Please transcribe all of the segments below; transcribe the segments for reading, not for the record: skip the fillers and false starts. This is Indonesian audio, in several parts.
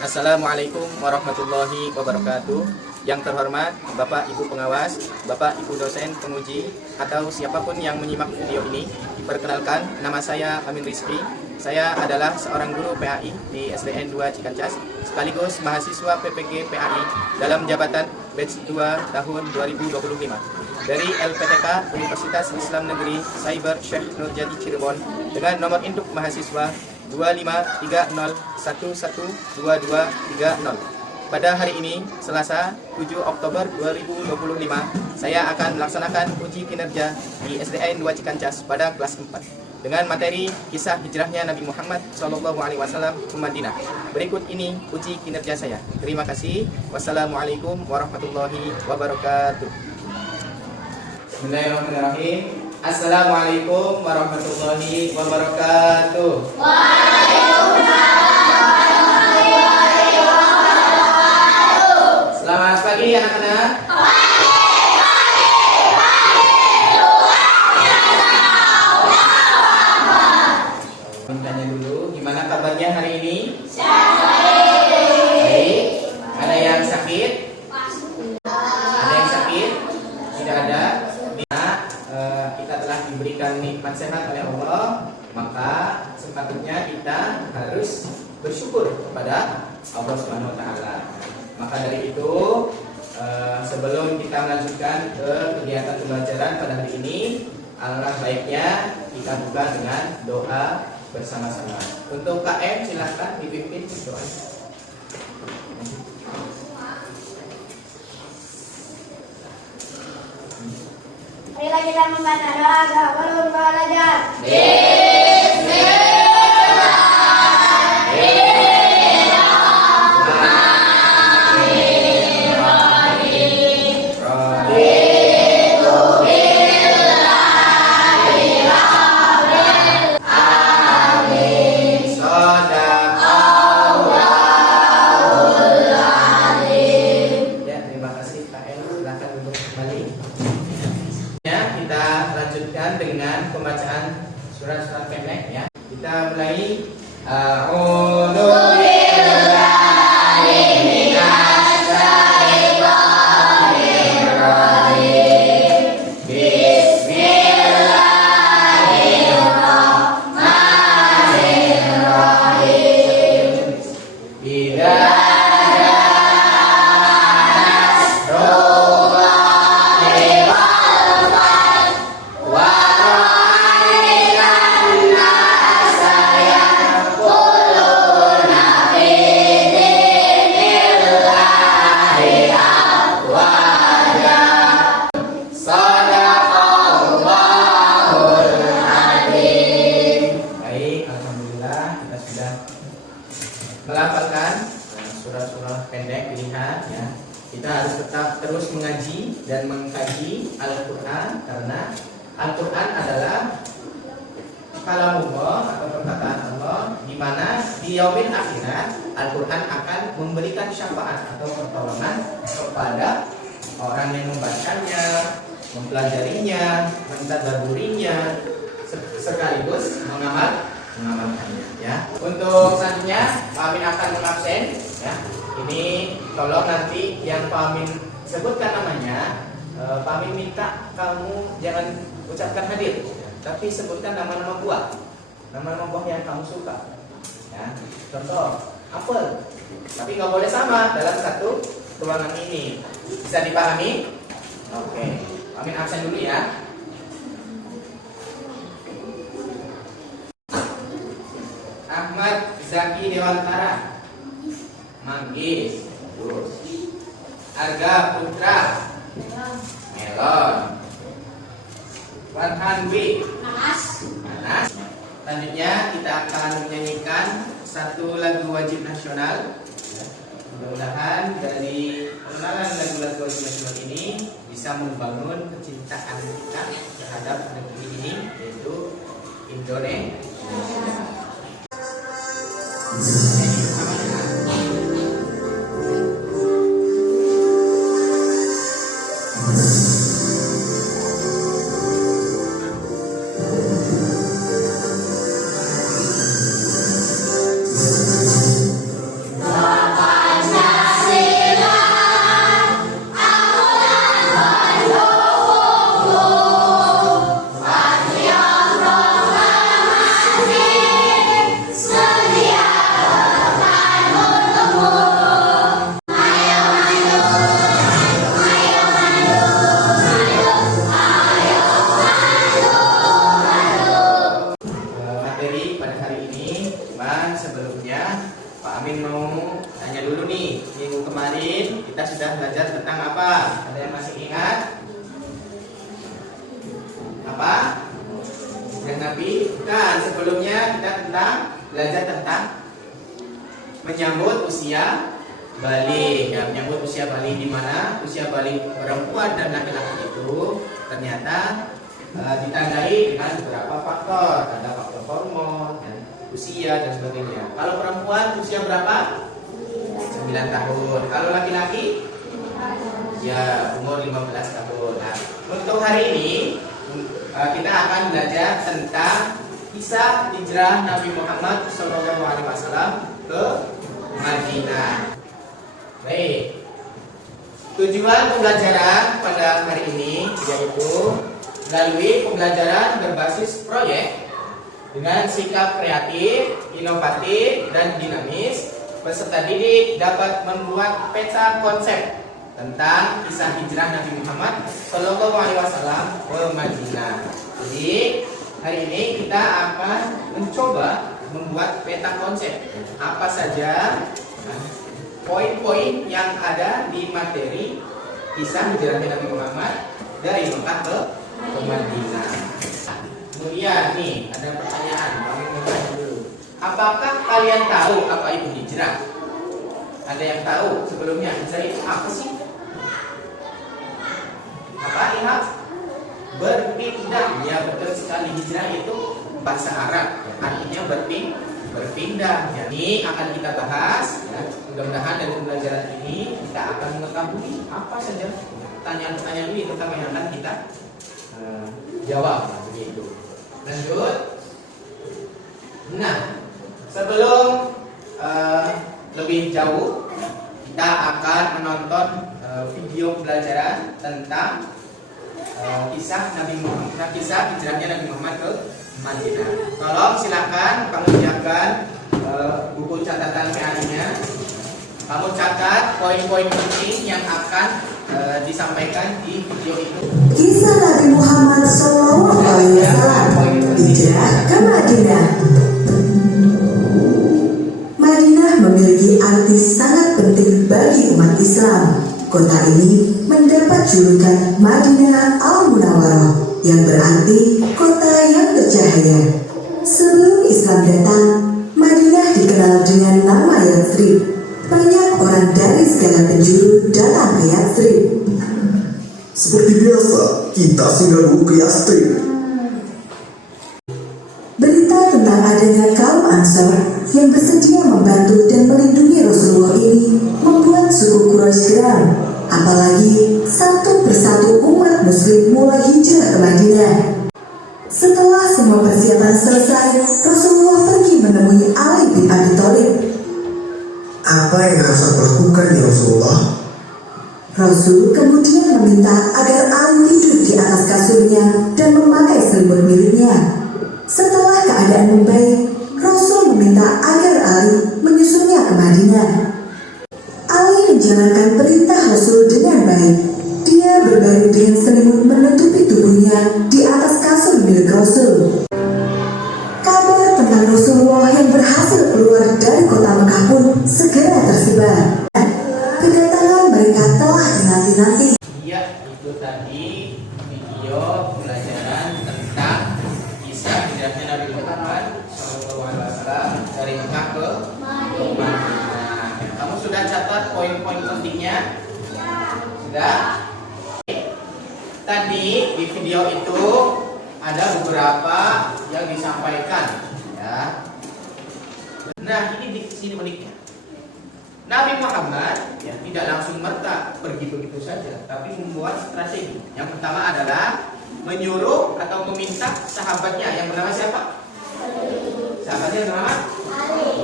Assalamualaikum warahmatullahi wabarakatuh. Yang terhormat Bapak Ibu pengawas, Bapak Ibu dosen penguji, atau siapapun yang menyimak video ini, perkenalkan, nama saya Amin Rizky. Saya adalah seorang guru PAI di SDN 2 Cikancas, sekaligus mahasiswa PPG PAI dalam jabatan batch 2 tahun 2025 dari LPTK Universitas Islam Negeri Cyber Syekh Nurjadi Cirebon dengan nomor induk mahasiswa 2530112230. Pada hari ini, Selasa 7 Oktober 2025, saya akan melaksanakan uji kinerja di SDN 2 Cikancas pada kelas 4 dengan materi kisah hijrahnya Nabi Muhammad SAW ke Madinah. Berikut ini uji kinerja saya. Terima kasih. Wassalamualaikum warahmatullahi wabarakatuh. Bismillahirrahmanirrahim. Assalamualaikum warahmatullahi wabarakatuh. Selamat pagi anak-anak. Tanya dulu, gimana kabarnya hari ini? Baik. Ada yang sakit? Ada yang sakit? Tidak ada. Kita telah diberikan nikmat sehat oleh Allah, maka sepatutnya kita harus bersyukur kepada Allah Subhanahu wa taala. Maka dari itu, sebelum kita melanjutkan ke kegiatan pembelajaran pada hari ini, alangkah baiknya kita buka dengan doa bersama-sama. Untuk KM silahkan dipimpin doa. Marilah kita membaca doa sebelum belajar. Dengan pembacaan surat-surat pendek ya. Kita mulai melafalkan surah-surah pendek dilihat ya. Kita harus tetap terus mengaji dan mengkaji Al-Quran, karena Al-Quran adalah kalamullah atau perkataan Allah, di mana di yaumil akhirat Al-Quran akan memberikan syafaat atau pertolongan kepada orang yang membacanya, mempelajarinya, mentadaburinya, sekaligus mengamalkannya ya. Untuk selanjutnya Pak Amin akan mengabsen ya. Ini tolong nanti yang Pak Amin sebutkan namanya, Pak Amin minta kamu jangan ucapkan hadir, tapi sebutkan nama-nama buah, nama-nama buah yang kamu suka ya. Contoh apel, tapi nggak boleh sama dalam satu ruangan ini. Bisa dipahami? Oke, Pak Amin absen dulu ya. Ahmad Zaki Dewantara, Manggis, Arga Putra, Melon, Wanhan Wi, Manas. Selanjutnya kita akan menyanyikan satu lagu wajib nasional. Mudah-mudahan dari pengenalan lagu-lagu wajib nasional ini bisa membangun kecintaan kita terhadap negeri ini, yaitu Indonesia. yang mau tanya dulu nih? Minggu kemarin kita sudah belajar tentang apa? Ada yang masih ingat? Apa? Yang Nabi? Kan sebelumnya kita belajar tentang menyambut usia balik. Ya, menyambut usia balik, di mana usia balik perempuan dan laki-laki itu ternyata ditandai dengan beberapa faktor. Ada faktor hormon, usia dan sebagainya. Kalau perempuan usia berapa? 9 tahun. Kalau laki-laki? Ya, umur 15 tahun. Nah, untuk hari ini kita akan belajar tentang kisah hijrah Nabi Muhammad SAW ke Madinah. Baik. Tujuan pembelajaran pada hari ini yaitu melalui pembelajaran berbasis proyek dengan sikap kreatif, inovatif, dan dinamis, peserta didik dapat membuat peta konsep tentang kisah hijrah Nabi Muhammad SAW ke Madinah. Jadi hari ini kita akan mencoba membuat peta konsep apa saja poin-poin yang ada di materi kisah hijrah Nabi Muhammad dari Mekah ke Madinah. Kemudian nih ada pertanyaan, kami mau tanya dulu. Apakah kalian tahu apa itu hijrah? Ada yang tahu sebelumnya hijrah itu apa sih? Apa lihat? Berpindah. Ya betul sekali, hijrah itu bahasa Arab, artinya berpindah. Jadi akan kita bahas. Ya. Mudah-mudahan dari pembelajaran ini kita akan mengetahui apa saja pertanyaan-pertanyaan ini terutama yang akan kita jawab. Begitu. Lanjut. Nah, sebelum lebih jauh, kita akan menonton video pembelajaran tentang kisah Nabi Muhammad, kisah hijrahnya Nabi Muhammad ke Madinah. Tolong silakan kamu siapkan buku catatan PA-nya. Kamu catat poin-poin penting yang akan disampaikan di video itu. Kisah Nabi Muhammad SAW hijrah ke Madinah. Madinah memiliki arti sangat penting bagi umat Islam. Kota ini mendapat julukan Madinah Al-Munawwarah, yang berarti kota yang bercahaya. Sebelum Islam datang, Madinah dikenal dengan nama Yathrib. Banyak orang dari segala penjuru datang ke Yathrib. Seperti biasa, kita singgah dulu ke Yathrib. Berita tentang adanya kaum Ansor yang bersedia membantu dan melindungi Rasulullah ini membuat suku Quraisy geram. Apalagi satu persatu umat muslim mulai hijrah ke Madinah. Setelah semua persiapan selesai, Rasulullah pergi menemui Ali bin Abi Thalib. Apa yang harus aku lakukan ya Rasulullah? Rasul kemudian meminta agar Ali tidur di atas kasurnya dan memakai selimut miliknya. Setelah keadaan membaik, Rasul meminta agar Ali menyusunnya ke Madinah. Ali menjalankan perintah Rasul dengan baik. Dia berbaring dengan selimut menutupi tubuhnya di atas kasur milik Rasul. Kabar tentang Rasulullah yang berhasil keluar dari kota Mekah pun segera tersebar. Kedatangan mereka telah dinanti-nanti. Iya, itu tadi video pembelajaran tentang kisah hijrahnya Nabi Muhammad SAW dari Mekah ke Madinah. Kamu sudah catat poin-poin pentingnya? Sudah? Tadi di video itu ada beberapa yang disampaikan, ya. Nah, ini di sini uniknya. Nabi Muhammad ya tidak langsung merta pergi begitu saja, tapi membuat strategi. Yang pertama adalah menyuruh atau meminta sahabatnya yang bernama siapa? Sahabatnya bernama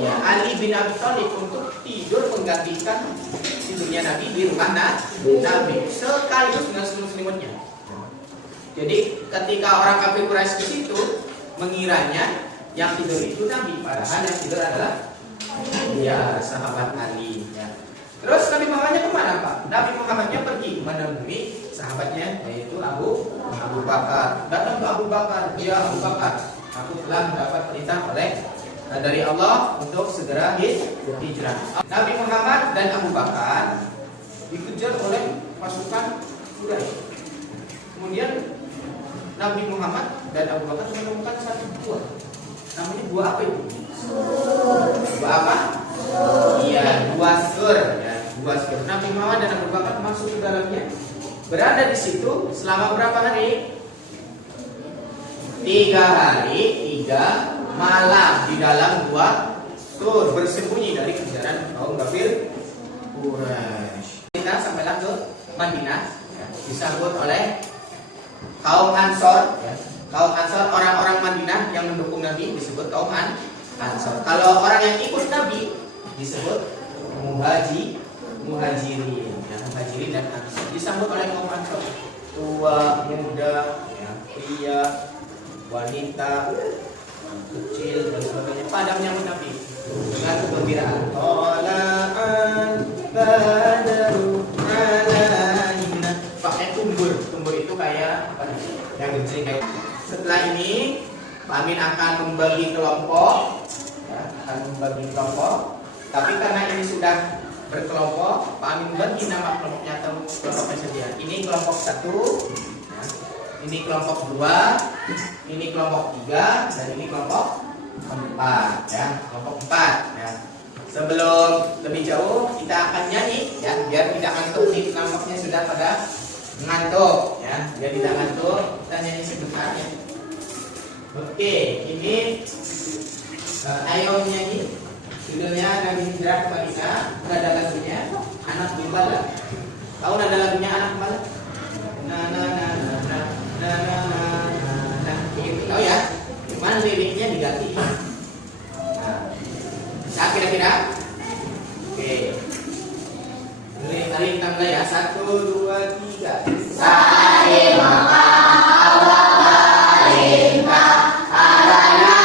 ya, Ali bin Abi Thalib untuk tidur menggantikan tidurnya Nabi di rumah Nabi sekaligus dengan seluruh selimutnya. Jadi ketika orang kafir Quraisy ke situ mengiranya yang tidur itu Nabi, padahal yang tidur adalah ya sahabat Ali. Ya. Terus Nabi Muhammadnya kemana Pak? Nabi Muhammadnya pergi menemui sahabatnya yaitu Abu Bakar. Datang ke Abu Bakar, ya Abu Bakar, aku telah mendapat perintah oleh dari Allah untuk segera hijrah. Nabi Muhammad dan Abu Bakar dikejar oleh pasukan Quraisy. Kemudian Nabi Muhammad dan Abu Bakar menemukan satu gua. Namanya gua apa itu? Gua apa? Iya, gua Sur. Ya, gua Sur. Nabi Muhammad dan Abu Bakar masuk ke dalamnya. Berada di situ selama berapa hari? 3 hari, 3 malam di dalam gua Sur, bersembunyi dari kejaran kaum kafir Quraisy. Kita sampailah ke Madinah, ya, disambut oleh kaum Ansor. Ya. Kaum Ansor, orang-orang Madinah yang mendukung Nabi disebut kaum Ansor. Kalau orang yang ikut Nabi disebut muhajirin, ya, muhajirin dan Ansor. Disambut oleh kaum Ansor, tua, muda, ya, pria, wanita, kecil dan sebagainya pada menyambut Nabi dengan kegembiraan. Tola'an badaru alaina. Pakai tumbur itu kayak apa nih? Yang gede kayak. Setelah ini Pak Amin akan membagi kelompok, ya, Tapi karena ini sudah berkelompok, Pak Amin bagi nama kelompoknya atau kelompoknya saja. Ini kelompok 1, ya. Ini kelompok 2, ini kelompok 3, dan ini kelompok 4, ya. Kelompok 4, ya. Sebelum lebih jauh kita akan nyanyi, ya, biar tidak ngantuk. Ini kelompoknya sudah pada ngantuk, ya. Biar tidak ngantuk, kita nyanyi sebentar, ya. Oke, ini ayo nyanyi. Judulnya Nabi Hijrah ke Madinah. Nada lagunya Anak Gembala. Tahu nada lagunya Anak Gembala? Tahu ya? Cuman liriknya diganti. Bisa kira-kira? Oke. Mari kita mulai ya. 1, 2, 3. Sa'i maka Allah perintah adanya.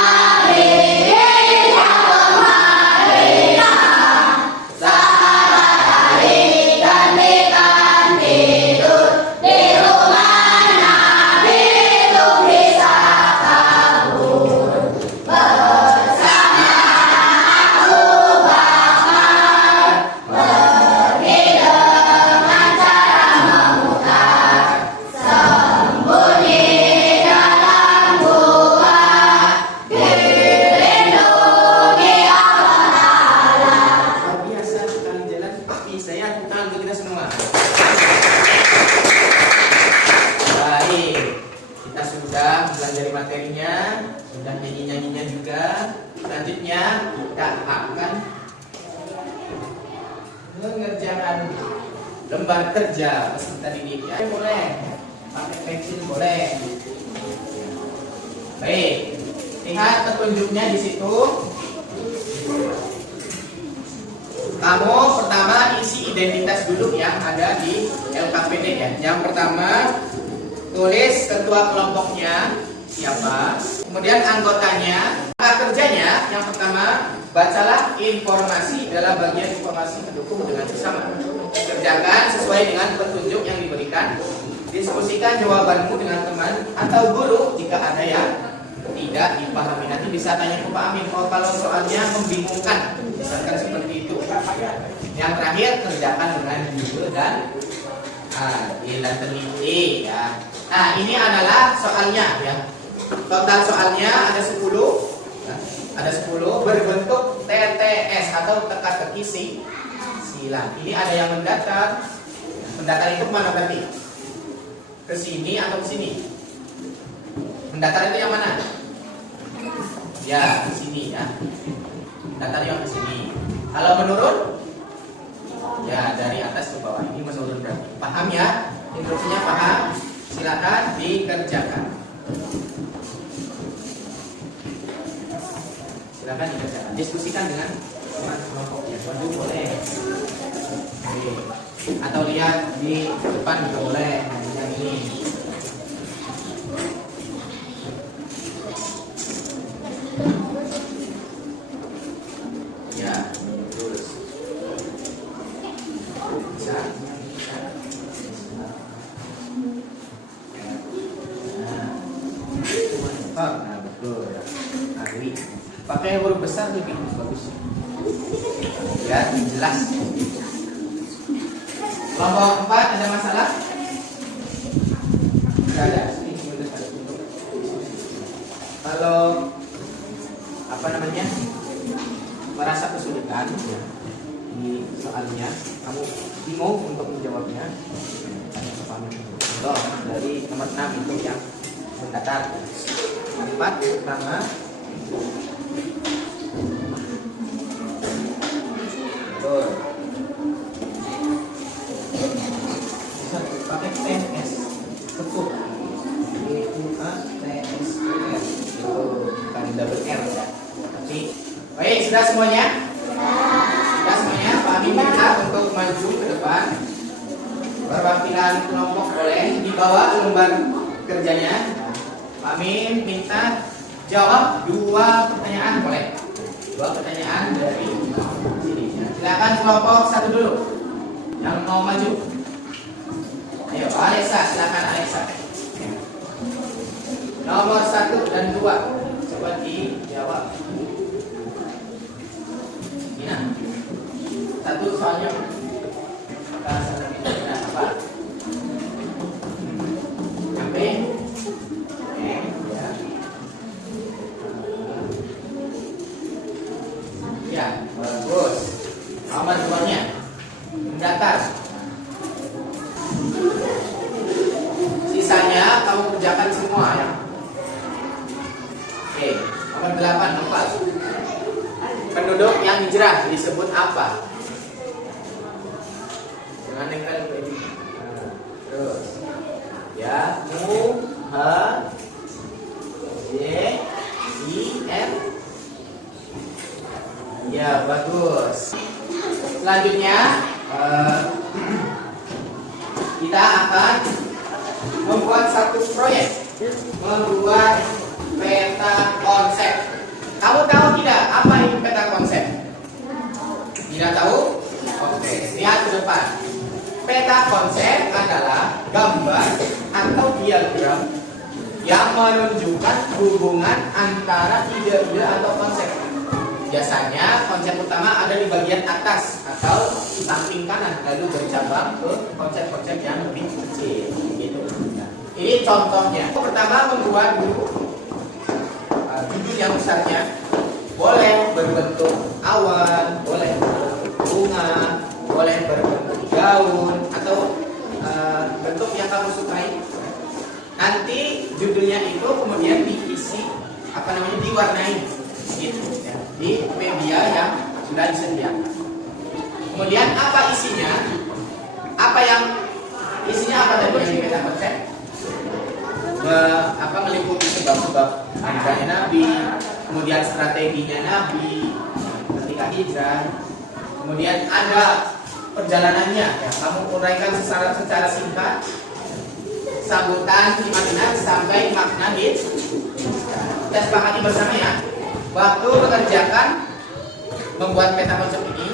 Mengerjakan lembar kerja peserta didik, ya, boleh pakai pensil, boleh. Baik, lihat petunjuknya di situ. Kamu pertama isi identitas dulu yang ada di LKPD, ya. Yang pertama tulis ketua kelompoknya siapa, kemudian anggotanya, kerjanya. Yang pertama, bacalah informasi dalam bagian informasi mendukung dengan sesama. Kerjakan sesuai dengan petunjuk yang diberikan. Diskusikan jawabanmu dengan teman atau guru jika ada yang tidak dipahami. Nanti bisa tanya ke Pak Amin. Oh, kalau soalnya membingungkan, misalkan seperti itu. Yang terakhir, kerjakan dengan jujur dan adil dan teliti, ya. Nah, ini adalah soalnya, ya. Total soalnya ada 10. Ada 10 berbentuk TTS atau teka-teki silang. Ini ada yang mendatar. Mendatar itu kemana berarti? Ke sini atau ke sini? Mendatar itu yang mana? Ya, ke sini, ya. Mendatar yang ke sini. Kalau menurun? Ya, dari atas ke bawah. Ini menurun berarti. Paham ya? Instruksinya paham? Silakan dikerjakan. Silakan dikerjakan. Diskusikan dengan teman kelompoknya. Waduh, boleh. Oke. Atau lihat di depan juga boleh. Yang ini. Ya, terus. Bisa. Nah, betul. Ahli. Pakai huruf besar lebih bagus. Ya, jelas. Kelompok 4 ada masalah? Tidak ada. Kalau apa namanya merasa kesulitan ya, di soalnya, kamu bingung untuk menjawabnya, tanya ke kami. Contoh dari nomor 6 itu yang mendatar. 4 pertama. Betul. Bisa pakai TNS. Betul. TNS. Itu bukan double R ya. Tapi baik, sudah semuanya? Sudah semuanya? Pak Amin minta untuk maju ke depan. Perwakilan kelompok boleh dibawa lembar kerjanya. Pak Amin minta jawab 2 pertanyaan, boleh? 2 pertanyaan dari sini. Silakan kelompok 1 dulu yang mau maju. Ayo, Alessa, silakan Alessa. Nomor 1 dan 2 coba dijawab. Gina. 1 soalnya apa? Sampai ya, bagus. Nomor 2-nya mendatar. Sisanya kamu kerjakan semua ya. Oke, nomor 8 tempat. Penduduk yang hijrah disebut apa? Jangan nengkel ini. Terus. Ya, M. Ya, bagus. Selanjutnya kita akan membuat satu proyek, membuat peta konsep. Kamu tahu tidak apa itu peta konsep? Tidak tahu? Oke, lihat ke depan. Peta konsep adalah gambar atau diagram yang menunjukkan hubungan antara ide-ide atau konsep. Biasanya konsep utama ada di bagian atas atau samping kanan, lalu bercabang ke konsep-konsep yang lebih kecil. Gitu. Nah, ini contohnya. Pertama, membuat dulu judul yang besarnya. Boleh berbentuk awan, boleh berbentuk bunga, boleh berbentuk gaun, atau bentuk yang kamu sukai. Nanti judulnya itu kemudian diisi, diwarnai gitu ya, di media yang sudah disediakan. Kemudian apa isinya? Isinya apa tadi yang kita konsep? Meliputi sebab-sebab hijrahnya Nabi, kemudian strateginya Nabi ketika hijrah, kemudian ada perjalanannya ya, kamu uraikan secara singkat sambutan di Madinah sampai makna di. Kita sepakati bersama ya, waktu mengerjakan membuat peta konsep ini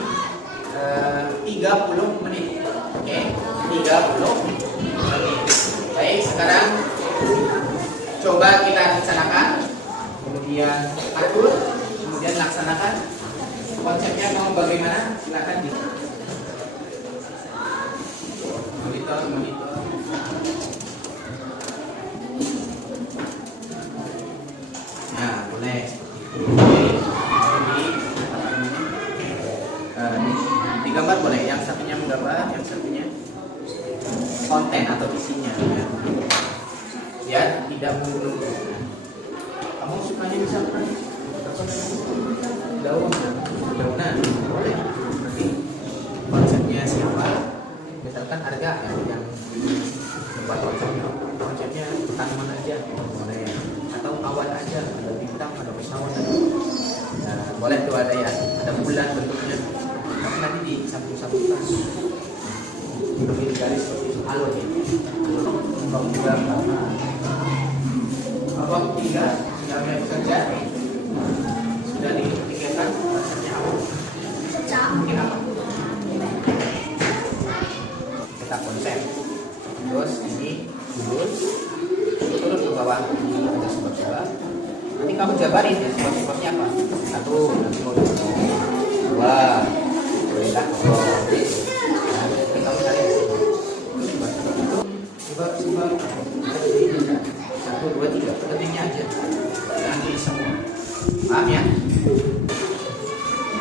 30 menit. Oke, 30 menit. Baik, sekarang coba kita rencanakan, kemudian atur, kemudian laksanakan. Konsepnya mau bagaimana? Silakan di monitor. Nah, boleh. Digambar boleh. Yang satunya menggambar, yang satunya konten atau isinya. Biar tidak menunggu. Kamu sukanya misalkan daunan, boleh. Nanti konsepnya siapa? Misalkan harga yang membuat konsepnya tanaman aja, boleh. Atau awan aja, ada bintang, ada pesawat. Nah, boleh tuh ada ya, ada bulan bentuknya. Tapi nanti disambung-sambungkan. Lebih garis seperti itu, alur ya. Abang 3 sudah mulai bekerja, sudah dipikirkan konsepnya apa? Mungkin apa? Kita konsep. Terus ini judul, turun ke bawah, ini ada sebab-sebab. Nanti kamu jabarin ya sebab-sebabnya apa. Satu, nanti mau dua, perintah kamu cari sebab-sebab satu, dua, tiga, pentingnya aja nanti semua. Paham ya?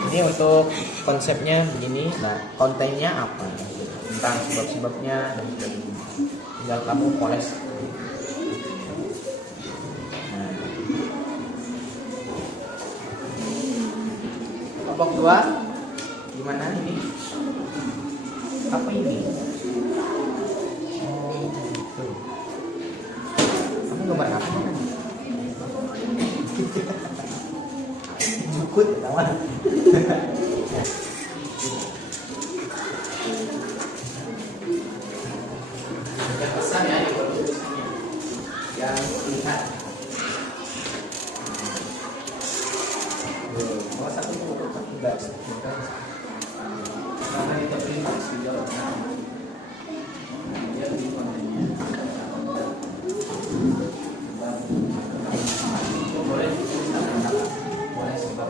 Ini untuk konsepnya begini. Nah, kontennya apa? Tentang sebab-sebabnya dan sebagainya. Tinggal kamu poles. Nah. Kelompok 2 gimana ini? Apa ini? Oh, gitu. Kamu gambar apa kan? Jukut tahu. Yang pesan ya di tulisannya yang lihat. Kalau satu tidak karena itu perintah sudah dia di kontennya. Boleh boleh sebab.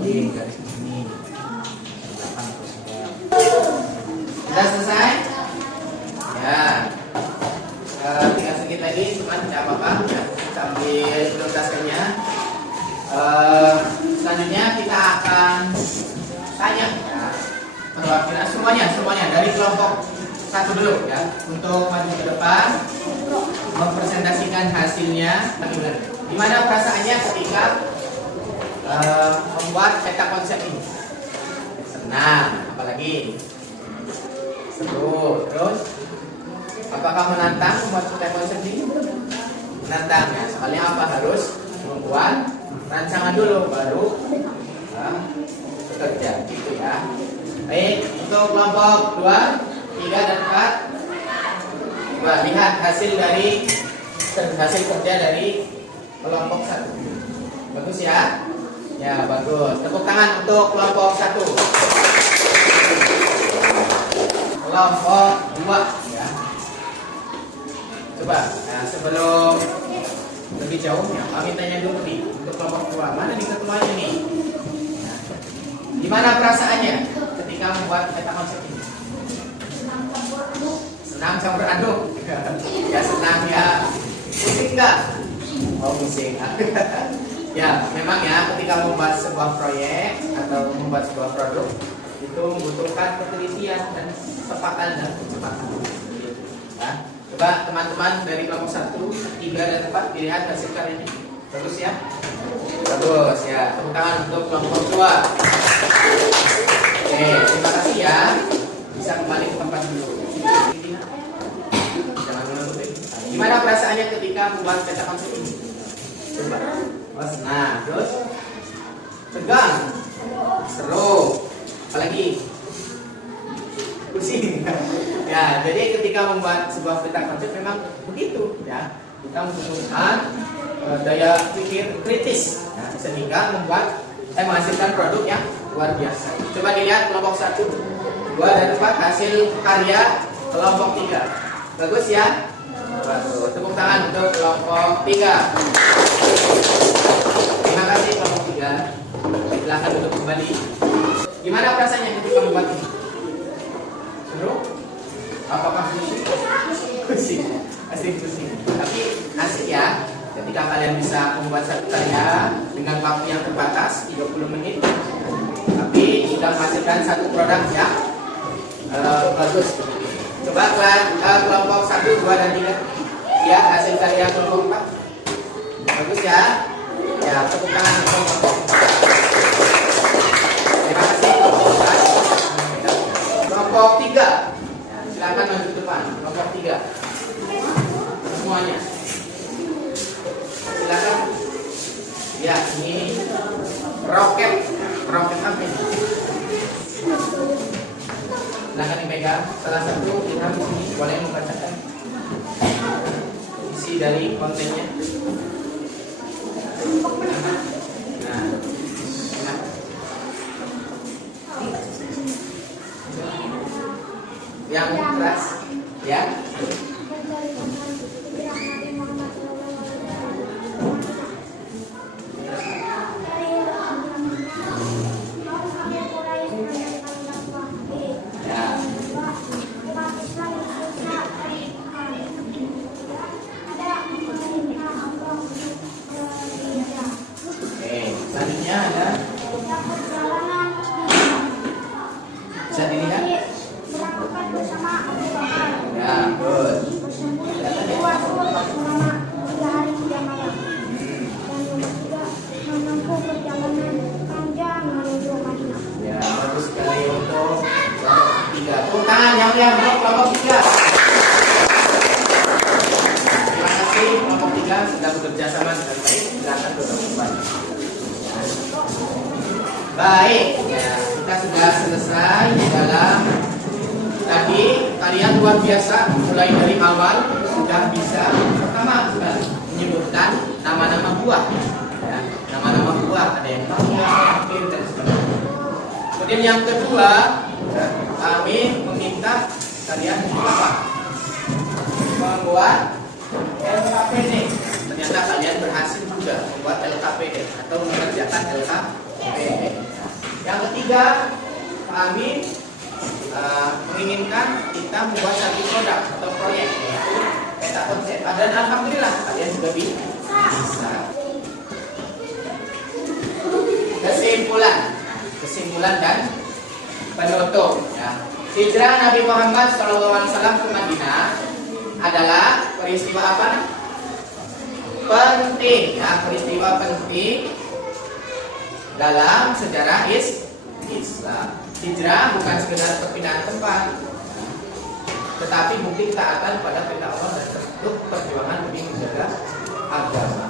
Ini garis ini. Sudah selesai? Ya. Tinggal sedikit lagi, cuman tidak apa-apa ya. Sambil tuntaskannya. Selanjutnya kita akan tanya ya, perwakilan semuanya dari kelompok 1 dulu ya, untuk maju ke depan mempresentasikan hasilnya. Gimana perasaannya ketika membuat peta konsep ini? Senang, apalagi seru. Terus apakah menantang membuat peta konsep ini? Menantang ya, soalnya apa? Harus membuat rancangan dulu baru bekerja gitu ya. Baik, untuk kelompok 2, 3 dan 4 coba lihat hasil kerja dari kelompok 1. Bagus ya? Ya, bagus. Tepuk tangan untuk kelompok 1. Kelompok 2 ya. Coba, nah, sebelum lebih jauh ya, kami tanya dulu nih untuk kelompok 2. Mana nih ketuanya nih? Nah, gimana perasaannya ketika membuat peta konsep ini? Senang campur aduk? Ya senang ya. Pusing nggak? Oh pusing. Ya memang ya, ketika membuat sebuah proyek atau membuat sebuah produk itu membutuhkan ketelitian dan ketepatan dan kecepatan. Ya. Coba teman-teman dari kelompok 1, 3 dan 4 dilihat hasil karyanya. Bagus ya? Bagus ya. Tepuk tangan untuk kelompok 2. Oke, terima kasih ya. Bisa kembali ke tempat dulu. Jangan menutup. Gimana perasaannya ketika membuat peta konsep ini? Coba. Nah, terus tegang, seru, apalagi pusing. Ya, jadi ketika membuat sebuah peta konsep memang begitu ya. Kita membutuhkan daya pikir kritis ya, sehingga menghasilkan produk yang luar biasa. Coba dilihat kelompok 1, 2 dan 4 hasil karya kelompok 3. Bagus ya? Bagus. Tepuk tangan untuk kelompok 3. Terima kasih kelompok 3. Silakan duduk kembali. Gimana perasaannya ketika membuat ini? Seru? Apakah pusing? Pusing. Asik pusing. Tapi asik ya. Ketika kalian bisa membuat satu karya dengan waktu yang terbatas 30 menit, tapi sudah menghasilkan satu produk yang bagus. Coba kelompok 1, 2 dan 3 ya, hasil karya kelompok 4. Bagus ya. Ya, tepuk tangan untuk kelompok 4. Terima kasih kelompok 4. Kelompok 3 ya, silakan maju ke depan. Kelompok 3 semuanya silakan. Ya, ini roket apa ini? Silakan dipegang. Salah satu ilham ini boleh membacakan isi dari kontennya. Nah, yang keras, ya. bertiga sudah bekerja sama dengan baik. Silakan duduk kembali. Baik, ya, kita sudah selesai dalam tadi. Kalian luar biasa, mulai dari awal sudah bisa pertama sekali menyebutkan nama-nama buah. Ya, nama-nama buah ada yang hampir dan sebagainya. Kemudian yang kedua, ya, kami meminta kalian apa? Membuat LKPD. Ternyata kalian berhasil juga membuat LKPD atau mengerjakan LKPD. Yang ketiga, kami menginginkan kita membuat satu produk atau proyek yaitu peta konsep. Dan alhamdulillah kalian juga bisa. Kesimpulan dan penutup. Ya. Hijrah Nabi Muhammad SAW ke Madinah adalah peristiwa apa? Penting, ya, peristiwa penting dalam sejarah Islam. Hijrah bukan sekedar perpindahan tempat, tetapi bukti ketaatan pada perintah Allah dan bentuk perjuangan demi menjaga agama.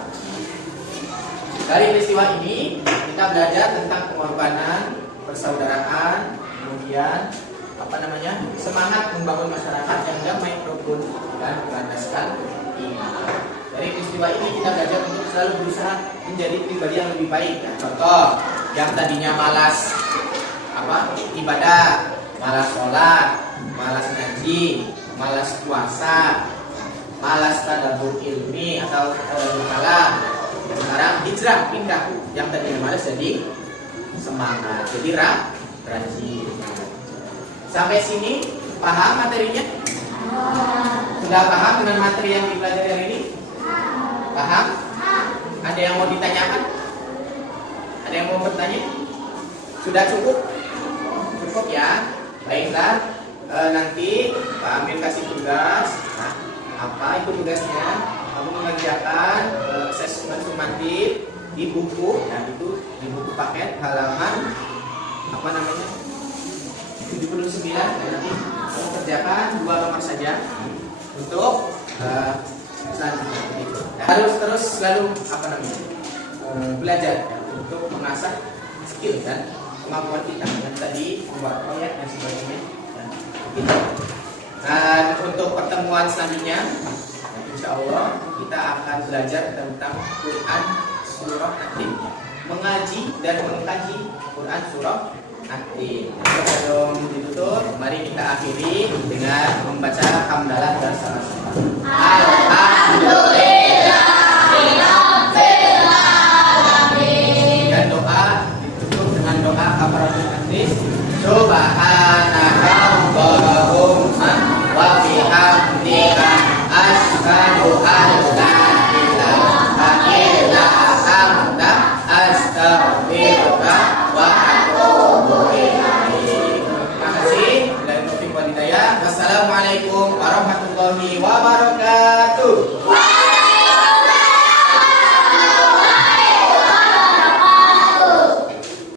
Dari peristiwa ini kita belajar tentang pengorbanan, persaudaraan, kemudian semangat membangun masyarakat yang damai, rukun dan berlandaskan iman. Dari peristiwa ini kita belajar untuk selalu berusaha menjadi pribadi yang lebih baik. Contoh, yang tadinya malas ibadah, malas sholat, malas ngaji, malas puasa, malas tadabbur ilmi atau tadabbur kalam. Sekarang hijrah, pindah. Yang tadinya malas jadi semangat, jadi rajin. Sampai sini paham materinya? Sudah paham dengan materi yang dipelajari hari ini? Paham? Ada yang mau ditanyakan? Ada yang mau bertanya? Sudah cukup? Cukup ya? Baiklah, nanti Pak Amin kasih tugas. Nah, apa itu tugasnya? Kamu mengerjakan assessment sumatif di buku, dan itu di buku paket halaman 79. Dan nanti kamu kerjakan 2 nomor saja untuk selanjutnya. Harus terus selalu belajar ya, untuk mengasah skill dan kemampuan kita yang tadi membuat proyek dan sebagainya. Dan untuk pertemuan selanjutnya, insya Allah kita akan belajar tentang Quran surah At-Tin, mengaji dan mengkaji Quran surah At-Tin. Sebelum ditutup, mari kita akhiri dengan membaca hamdalah bersama-sama. Alhamdulillah.